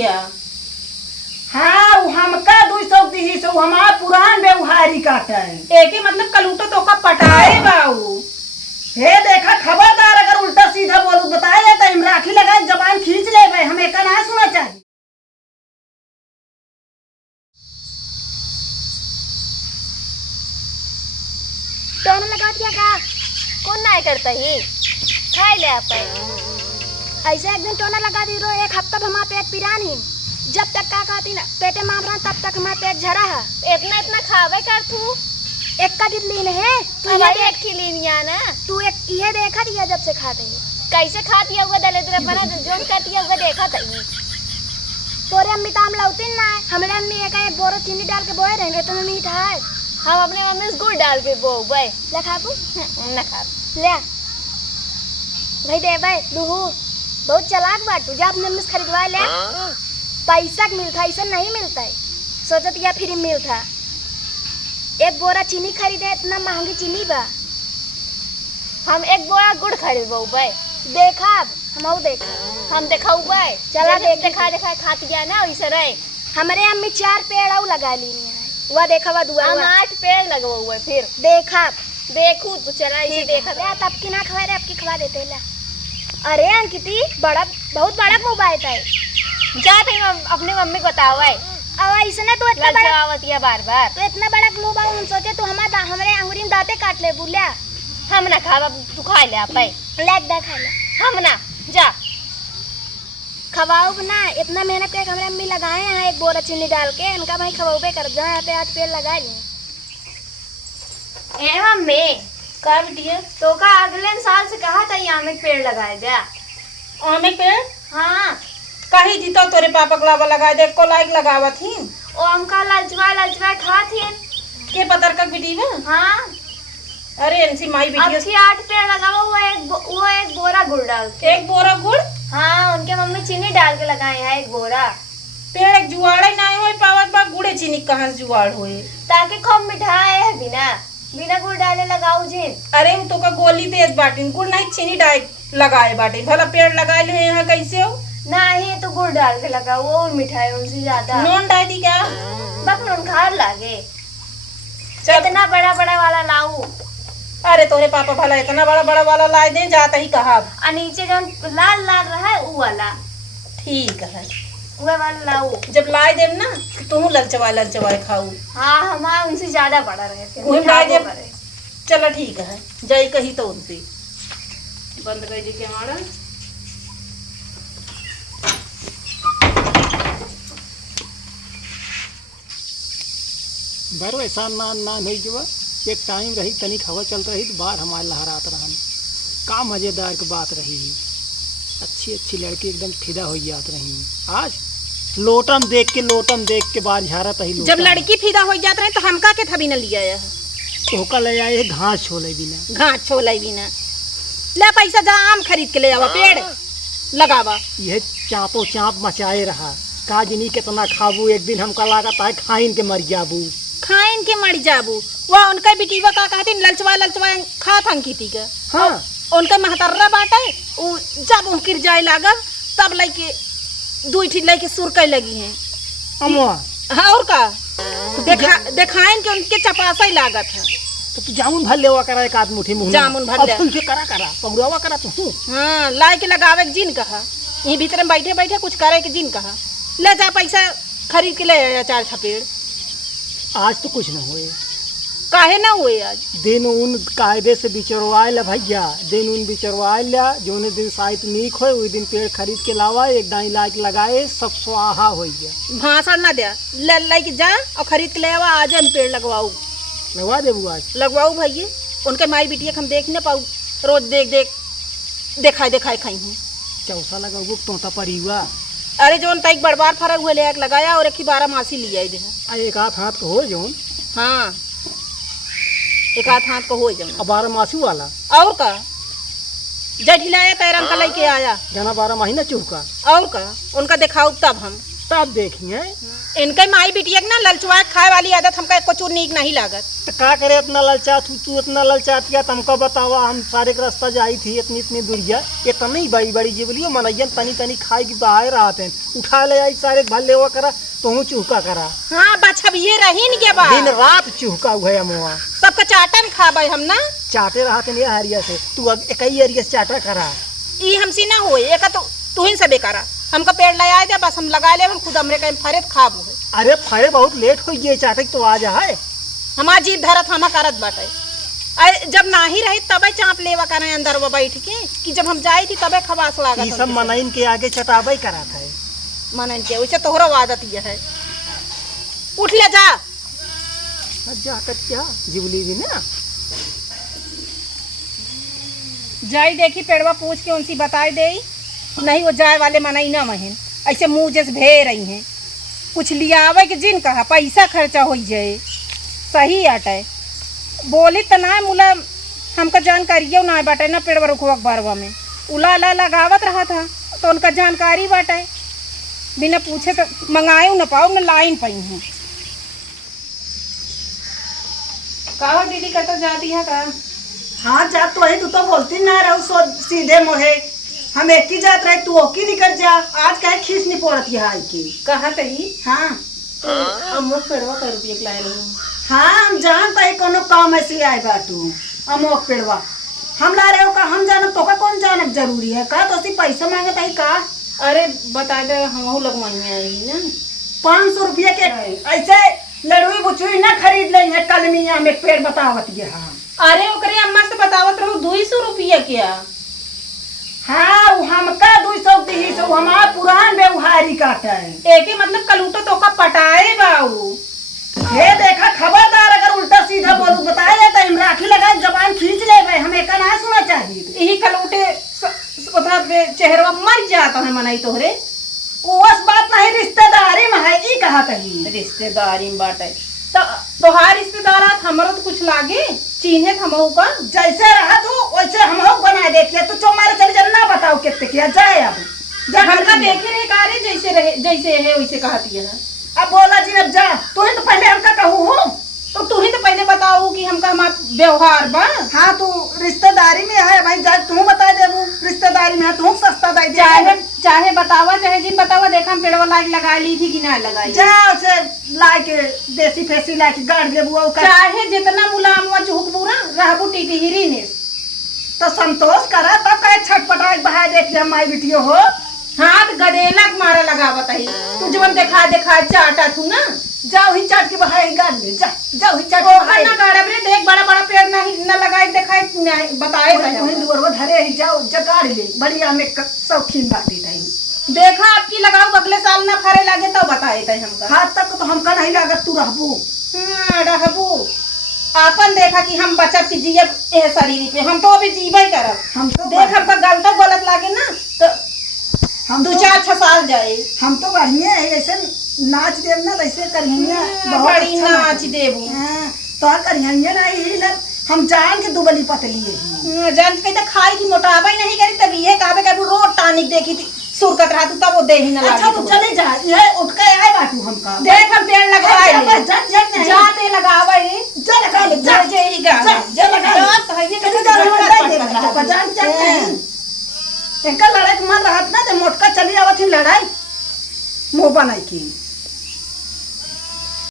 क्या? हाँ हमका 200 दी सो हमार पुरान व्यवहारी काटन एक ही मतलब कलूटो तो का पटाए बाऊ। हे देखा खबरदार अगर उल्टा सीधा बोलू बताया तो हम राखी लगा जबान खींच लेबे हम एका ना सुना चाहिए। टोन लगा दिया का कौन ना करता ही खाई ले आप ऐसे एक दिन टोना लगा दी रो एक हफ्ता हमारा पेट पिरान ही जब तक का खाती ना पेटे मार रहा तब तक हमारा पेट झरा है। इतना इतना खावे कर तू एक का दिन लीन है तू ये देख की लीन या ना तू एक ये देखा दिया जब से खाते है कैसे खाती है वो दले तेरे बना जोन खाती है वो देखा था ही तोरे अम्मी ताम लाउती ना हमरे अम्मी एक बोरा चीनी डाल के बोए रहेंगे तो मीठा है हम अपने मम्मी से गुड़ डाल के बो भाई ले खाबू ना खा ले भाई दे भाई दूहू बहुत चालाक बात तू जा अपने मम्मी से खरीदवा ले पैसा मिलता ऐसा नहीं मिलता है सोचत या फ्री मिलता एक बोरा चीनी खरीदे इतना महंगी चीनी बा हम एक बोरा गुड़ खरीदबो भाई देखा हम देखा हम देखाऊ भाई चला देख देखा देखा खाती गया ना वैसे रहे हमारे अम्मी 4 पेड़ और लगा ली है वह देखा हुआ दुआ हम 8 पेड़ लगवा हुए फिर देखा देखू तो चला इसे देखा ले तब की ना खवा रे अब की खवा देते ला अरे अंकिती बड़ा बहुत बड़ा मोबाइल है जा थे अपनी मम्मी को बताओ भाई अब ऐसे ना तू इतना बड़ा आवतिया बार-बार तो इतना बड़ा मोबाइल हम सोचे तू हमारे अंगुरी में दांते काट ले बुलिया हम ना खा तू खा ले आप ले दा खा ले हम ना जा खवाओ ना इतना मेहनत करके हमारे अम्मी लगाए हैं एक बोरा चीनी डाल के इनका भाई खवाओ कर जहाँ यहाँ पे 8 पेड़ लगा लिए ए मम्मी का बिटिया? तो का अगले साल से कहा था आम एक पेड़ लगाए दे आम एक पेड़? हाँ कही थी तो तोरे पापा गुलाबा लगा दे को लाइक लगावा थी ओ हमका ललचवा खा थी के पतर का बिटिया? हाँ अरे इनसी माई बिटिया अब की 8 पेड़ लगावा वो एक बोरा गुड़ डाल एक बोरा गुड़? हाँ उनके मम्मी चीनी डाल के लगाए हैं एक बोरा पेड़ एक जुआड़ा ही नहीं होए पावत बा गुड़े चीनी कहाँ से जुआड़ होए ताकि खूब मिठाई है बिना गुड़ डाले लगाओ जिन अरे तो का गोली देत बाटिन गुड़ नहीं चीनी डाल लगाए बाटिन भला पेड़ लगाए ले यहाँ कैसे हो नहीं तो गुड़ डाल के लगाओ वो मिठाई उनसे ज्यादा नून डाल दी क्या? बस नून खार लागे इतना बड़ा बड़ा वाला लाऊ अरे तोरे पापा भला इतना बड़ा बड़ा वाला लाए दे जाता ही कहा और नीचे जो लाल लाल रहा है वो वाला ठीक है वो वाला लाऊ जब लाए देम ना तू ललचवा खाऊ हाँ हमारा उनसे ज्यादा बड़ा रहे थे वही लाए दे चलो ठीक है जय कही तो उनसे बंद कर दी के हमारा बारो ऐसा ना नहीं जुआ एक टाइम रही तनिक हवा चल रही तो बाहर हमारे लहरात रहन का मज़ेदार की बात रही अच्छी लड़की एकदम फिदा हो जात रही आज लोटम देख के बाहर झारत ही जब लड़की फिदा हो जात रहे तो हमका के थबी न लिया है ओका ले आए घास छोले बिना घास छोले बिना ले पैसा जा आम खरीद के ले आवा पेड़ लगावा यह चापो चाप मचाए रहा का जिनी कितना खाबू एक दिन हमका लागत है खाइन के मर जाबू खाइन के मर जाबू वह उनका बिटिवा का कहती ललचवा खात अंकिती का हाँ उनका महतर्रा बाटे उ जब उनकिर जाए लागा तब लइके दुई ठीक लइके सुरके लगी हैं अम्मा हाँ और का देखाइन के उनके चपासा ही लागत है तो तू जामुन भर लेवा करा एक आध मुट्ठी मुंह जामुन भर ले तुम करा पगुड़ावा करा तू हाँ लाई के लगावे के जिन कहा यही भीतर में बैठे कुछ करे के जिन कहा ले जा पैसा खरीद के ले आया 4 पेड़ आज तो कुछ न हुए काहे ना हुए आज दिन उन कायदे से बिचरवाए ला भैया दिन उन बिचरवाए ला जोने दिन शायद नीक हो वही दिन पेड़ खरीद के लावा एक दाई लाइक लगाए सब स्वाहा हो गया भाषण ना दे लेके जा और खरीद के ले आवा आज हम पेड़ लगवाऊ लगवा देबू आज लगवाऊ भैया उनके माई बिटिया हम देख न पाऊ रोज देखाए खाई हूँ चौसा लगाऊ तोता पड़ी हुआ अरे जोन तक बड़बार फरक हुए ले लगाया और एक 12 मासी लिया दे एक हाथ हो जोन हाँ एक हाथ को हो जाना 12 मासी वाला और का जय ढिलाया तैरंग का लेके आया जना 12 महीना चुका और का उनका दिखाऊ तब हम तब देखिए। इनके माई बिटिया के ना ललचुआ खाए वाली आदत हमका एको चूर नीक नहीं लागत। तो का करे, इतना ललचात तू इतना ललचात किया तुमको बतावा। हम सारे के रास्ता जाई थी इतनी दूरिया, इतनी बड़ी बड़ी जिबलियो मनैयन तनी तनी खाए की बाहर रहते हैं, उठा ले आई सारे भल लेवा करा तो चूका करा। हाँ बछब ये रही नहीं के बाद दिन रात चूका हुआ है मुआ सबका चाटन खाबे हम ना। चाटे रहा थे हरिया से, तू अब एक ही एरिया से चाटा करा। ई हमसे ना होए, एक तो तू ही सबे करा। हमका पेड़ लगाए दे, बस हम लगा ले, हम खुद हमरे कहीं फरे खाबू है। अरे फरे बहुत लेट हो गई चाटे तो आ जा है। हमार जीत धरत हम करत बाटे। जब ना ही रही तबे चाप लेवा करे अंदर वो बैठ के, कि जब हम जाई थी तबे खबास लागत। ई सब मनइन के आगे चटाबे करा था मनन के वैसे तोहरा आदत ये है। उठ ले जा जाकर क्या जिबली भी ना जाई देखी पेड़वा पूछ के उनसी बताई दे। नहीं वो जाए वाले मनाई ना महीन ऐसे मुँह जैसे भे रही हैं। कुछ लियावे के जिन कहा पैसा खर्चा हो जाए सही आटे बोली तो ना मुला हमका जानकारी ना बाटे ना पेड़वा रुखवा बारवा में उला ला लगावत रहा था तो उनका जानकारी बाटे। बिना पूछे तो मंगाए न पाओ मैं लाइन पाई हूँ। कहो दीदी कतो जाती है का? हाँ जा तो है, तू तो बोलती ना रहू सो सीधे मोहे। हम एक ही जात रहे, तू ओकी निकल जा। आज कहे खींच नहीं पड़त यहाँ की। कहा तही हाँ अमुक पेड़वा कर रुपये के लाए रहूँ। हाँ हम जानता है कोनो काम ऐसे आए बाटू अमोक पेड़वा हम ला रहे हो का। हम जानब तो का कौन जानब जरूरी है का? तो पैसा मांगत है का? अरे बता दे हम लगवाई आई ना 500 रुपये के ऐसे लड़ुई बुचुई ना खरीद ले है। कलमिया में पेड़ बतावत ये। हाँ अरे ओकरे अम्मा से बतावत रहू 200 रुपया क्या? हाँ वो हमका 200 दी सो हमारा पुरान व्यवहारी काटा है। एके मतलब कलूटो तो का पटाए बाऊ। ये देखा खबरदार अगर उल्टा सीधा बोलू बताए जाता है राखी लगा जबान खींच ले भाई। हमें का ना सुना चाहिए। यही कलूटे उधर चेहरा मर जाता है मनाई तोहरे। उस बात नहीं रिश्तेदारी में है ई कहा कही। रिश्तेदारी में बाटे तो तोहार रिश्तेदार हमरो तो कुछ लागे चिन्हे हमहू का। जैसे रहा तू वैसे हम बना देती। तो चौमारे चले जा ना बताओ कितने किया जाए। अब हमका देखे रहे कारे जैसे है वैसे कहती है। अब बोला जी अब जा तू ही तो पहले हमका कहू हो। तो तू ही तो पहले बताऊ कि हमका हमार व्यवहार बा। हाँ तू रिश्तेदारी में है भाई जा तू बता दे रिश्तेदारी में है तू सस्ता दे चाहे बतावा चाहे जिन बतावा देखा हम पेड़वा लाइक लगा ली थी कि ना लगाई। जा उसे लाइक देसी फेसी लाइक गाड़ ले बुआ चाहे जितना मुलाम चुहक बुरा रहबू टिटिहरी ने तो संतोष करा तब कहे छटपटा बहा देख ले माई बिटियो हो। हाथ गदेला के मारा लगावत है तू जवन देखा चाटा थू ना। जाओ ही चाट के बहाई गाड़ ले जा जाओ ही चाट ओखर ना गाड़ब रे देख बड़ा बड़ा पेड़ नहीं न लगाए देखाए बताए वही दुआर वो धरे ही जाओ जगाड़ ले बढ़िया में शौकीन बाटी टाइम। देखा आपकी लगाओ अगले साल ना फरे लागे तो बताए थे हमका। हाथ तक तो हमका नहीं लागत तू रहबू। रहबू आपन देखा कि हम बचत की जीव ए शरीर पे हम तो अभी जीवे करब। हम तो देख हमका गलत गलत लागे ना तो हम 2-4 साल जाए। हम तो बढ़िया है ऐसे नाच देव ना वैसे करिए बड़ी नाच देबू तो करिए ना ही हम जान के दुबली पतली है। जान के तो खाई थी मोटाबा नहीं करी तब ये कहबे कबू रोड टानिक देखी थी सुरकत रहा तब वो दे ही ना अच्छा तो चले जा ये उठ के आए बाटू हमका। देख हम पेड़ लगाए ले जाते लगावे जा लगा ले जा जे ही गा जा लगा तो है ये तो जान जान इनका लड़ाई मन रहत ना तो मोटका चली आवत ही लड़ाई मुंह बनाई की।